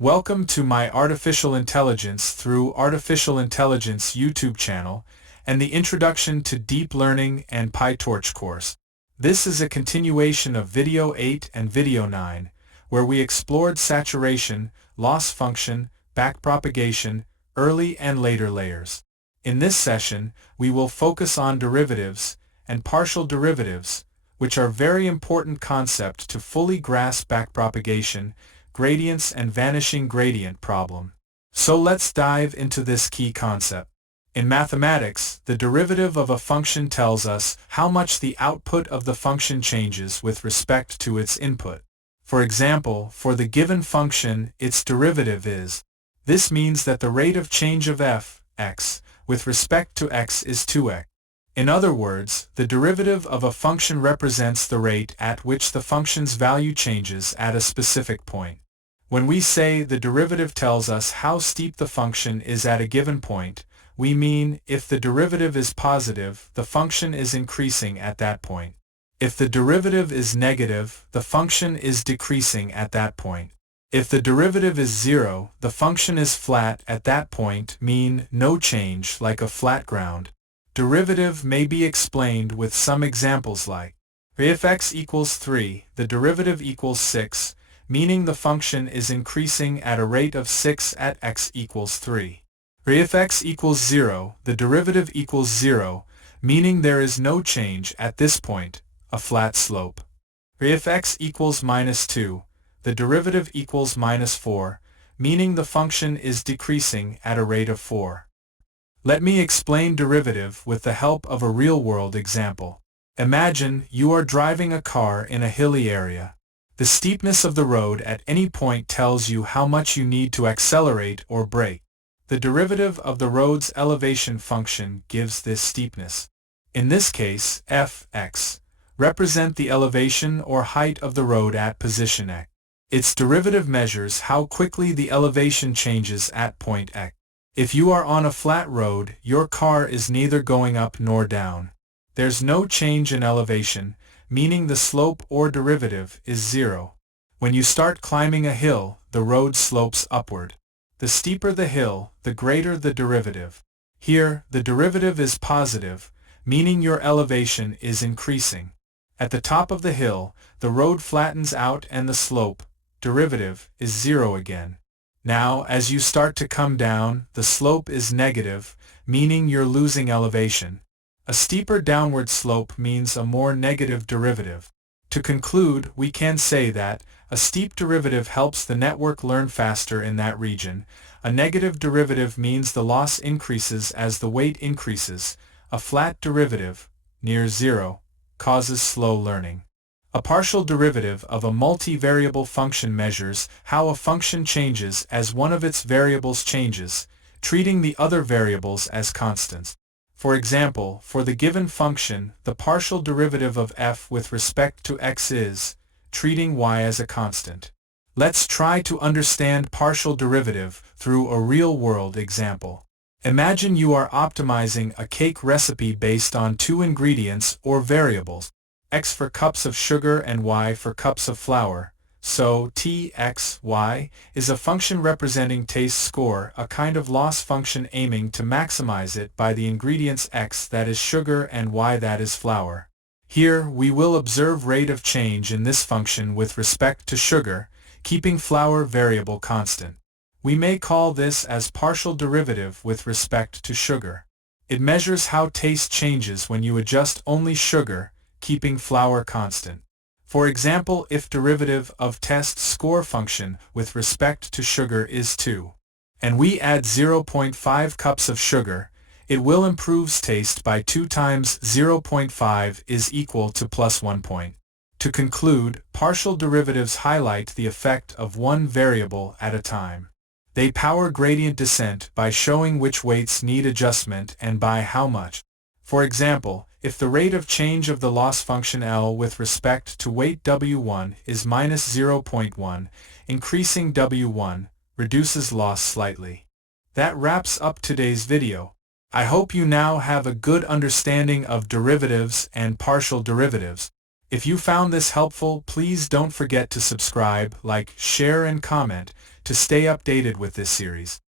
Welcome to my Artificial Intelligence through Artificial Intelligence YouTube channel and the Introduction to Deep Learning and PyTorch course. This is a continuation of Video 8 and Video 9, where we explored saturation, loss function, backpropagation, early and later layers. In this session, we will focus on derivatives and partial derivatives, which are very important concepts to fully grasp backpropagation, gradients and vanishing gradient problem. So let's dive into this key concept. In mathematics, the derivative of a function tells us how much the output of the function changes with respect to its input. For example, for the given function, its derivative is. This means that the rate of change of f, x, with respect to x is 2x. In other words, the derivative of a function represents the rate at which the function's value changes at a specific point. When we say the derivative tells us how steep the function is at a given point, we mean if the derivative is positive, the function is increasing at that point. If the derivative is negative, the function is decreasing at that point. If the derivative is 0, the function is flat at that point, mean no change, like a flat ground. Derivative may be explained with some examples like, if x equals 3, the derivative equals 6, meaning the function is increasing at a rate of 6 at x equals 3. Or if x equals 0, the derivative equals 0, meaning there is no change at this point, a flat slope. Or if x equals minus 2, the derivative equals minus 4, meaning the function is decreasing at a rate of 4. Let me explain derivative with the help of a real-world example. Imagine you are driving a car in a hilly area. The steepness of the road at any point tells you how much you need to accelerate or brake. The derivative of the road's elevation function gives this steepness. In this case, f, x, represent the elevation or height of the road at position x. Its derivative measures how quickly the elevation changes at point x. If you are on a flat road, your car is neither going up nor down. There's no change in elevation, meaning the slope or derivative is 0. When you start climbing a hill, the road slopes upward. The steeper the hill, the greater the derivative. Here, the derivative is positive, meaning your elevation is increasing. At the top of the hill, the road flattens out and the slope, derivative, is 0 again. Now, as you start to come down, the slope is negative, meaning you're losing elevation. A steeper downward slope means a more negative derivative. To conclude, we can say that a steep derivative helps the network learn faster in that region. A negative derivative means the loss increases as the weight increases. A flat derivative, near 0, causes slow learning. A partial derivative of a multivariable function measures how a function changes as one of its variables changes, treating the other variables as constants. For example, for the given function, the partial derivative of f with respect to x is, treating y as a constant. Let's try to understand partial derivative through a real-world example. Imagine you are optimizing a cake recipe based on two ingredients or variables, x for cups of sugar and y for cups of flour. So, t, x, y, is a function representing taste score, a kind of loss function aiming to maximize it by the ingredients x, that is sugar, and y, that is flour. Here, we will observe rate of change in this function with respect to sugar, keeping flour variable constant. We may call this as partial derivative with respect to sugar. It measures how taste changes when you adjust only sugar, keeping flour constant. For example, if derivative of test score function with respect to sugar is 2, and we add 0.5 cups of sugar, it will improve taste by 2 times 0.5 is equal to plus 1 point. To conclude, partial derivatives highlight the effect of one variable at a time. They power gradient descent by showing which weights need adjustment and by how much. For example, if the rate of change of the loss function L with respect to weight W1 is minus 0.1, increasing W1 reduces loss slightly. That wraps up today's video. I hope you now have a good understanding of derivatives and partial derivatives. If you found this helpful, please don't forget to subscribe, like, share and comment To stay updated with this series,